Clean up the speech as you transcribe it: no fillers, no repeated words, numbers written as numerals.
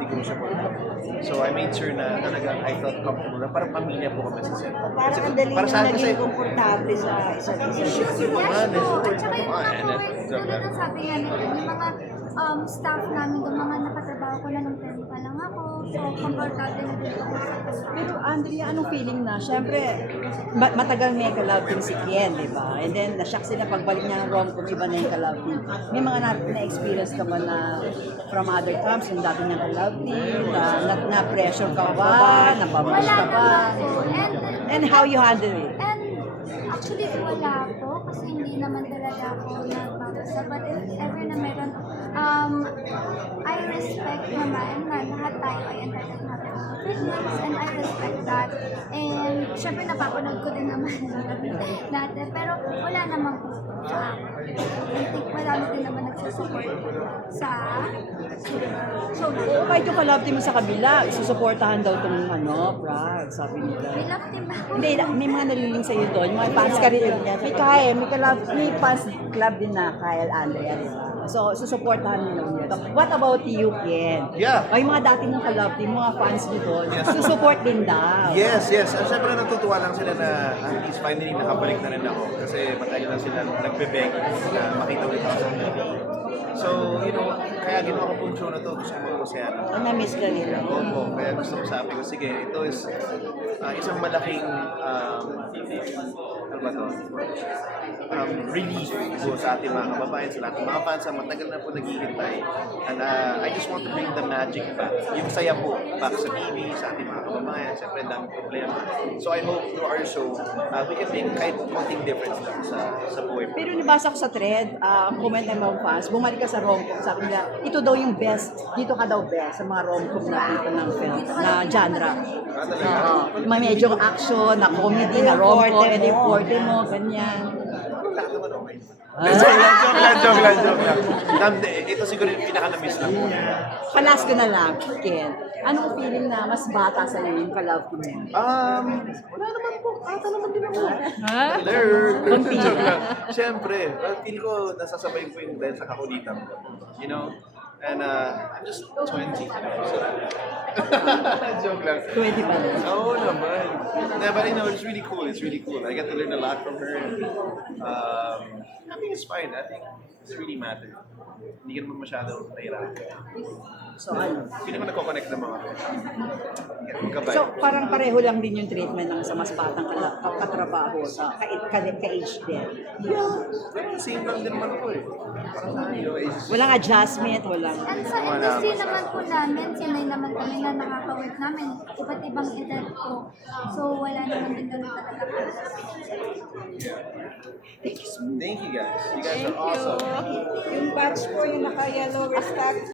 Hindi ko support. So I made sure na talagang I felt comfortable na parang pamilya po kami sa set. Parang ang dali para na sa akin naging komportable sa isa't isa. Yes po. At saka yung mga Come on, coworkers, tulad ng sabi nga nila, yung mga staff namin doon, mga nakatrabaho ko na nung time pa lang ako. So, komportable na din ako sa kasama. Pero Andrea, anong feeling na? Siyempre, matagal may ka-love team si Kian, di ba? And then, na-shock sila pagbalik niya ng rom-com, iba na yung ka-love team. May mga na-experience ka ba na from other times, yung dati niyang ka-love team, na-pressure ka ba, nababash Wala ka ba? naman po. And how you handle it? And actually, wala po. Kasi hindi naman talaga ako nagbabasa. But if ever na meron, I respect naman na lahat tayo ay entitled natin ng opinions, and I respect that. And syempre napapanood ko din naman natin. Pero wala naman po sa akin. I think marami din naman nagsusupport sa show natin. Oo, kahit yung ka-love team mo sa kabila, isusuportahan daw itong Pride, sabi nila. May love team ba? Hindi, may mga naliling sa'yo doon, mga fans ka rin. May Kyle, may fans club din na Kyle Andrea, di ba? So, susuportahan nila yun. What about you, Ken? Yeah. Ay, mga dating ng ka-love team, mga fans nyo doon, susupport din daw. Yes. Siyempre natutuwa lang sila na at least finally nakabalik na rin ako. Kasi matagal na sila nagbe-beg na makita ulit ako sa TV. So, kaya ginawa ko po yung show na to. Gusto ko magpasaya na. Na-miss ka nila. Opo, kaya gusto ko sabi ko, sige, ito is isang malaking, ano ba to? Relief po sa ating mga kababayan, sa lahat ng mga fans na matagal na po naghihintay. And I just want to bring the magic back. Yung saya po, back sa TV, sa ating mga kababayan. Siyempre, dami problema. So I hope through our show, we can make kahit konting difference lang sa buhay po. Pero nabasa ko sa thread, ang comment ng mga fans, bumalik ka sa rom-com, sabi nila, ito daw yung best, dito ka daw best sa mga rom-com na dito ng film, na genre. May medyo action, na comedy, na rom-com, and yung forte mo, ganyan. Lahat naman okay. Joke lang. Ito siguro yung pinaka-na-miss lang po. Palas ko na lang, Ken. Anong feeling na mas bata sa iyo yung ka-love team mo? Wala naman po. Ata naman din ako. Ha? Joke lang. Siyempre, feel ko nasasabay ko yung dahil sa kakulitan ko. And I'm just 20. Joke lang. 20 pa lang. Oo naman. Yeah, but it's really cool. It's really cool. I get to learn a lot from her. I think it's fine. I think it's really matter. Hindi ka naman masyado nahirapan. So ano? Hindi naman nagko-connect ng mga magkabay. So parang pareho lang din yung treatment ng sa mas batang katrabaho sa ka-age din. Yeah. Same lang din naman po eh. Parang Walang adjustment, walang... And sa industry naman po namin, sanay naman kami na nakaka-work namin. Iba't ibang edad po. So wala naman din ganun talaga. Thank you guys. You guys are awesome. Yung batch po, yung naka-yellow wristband,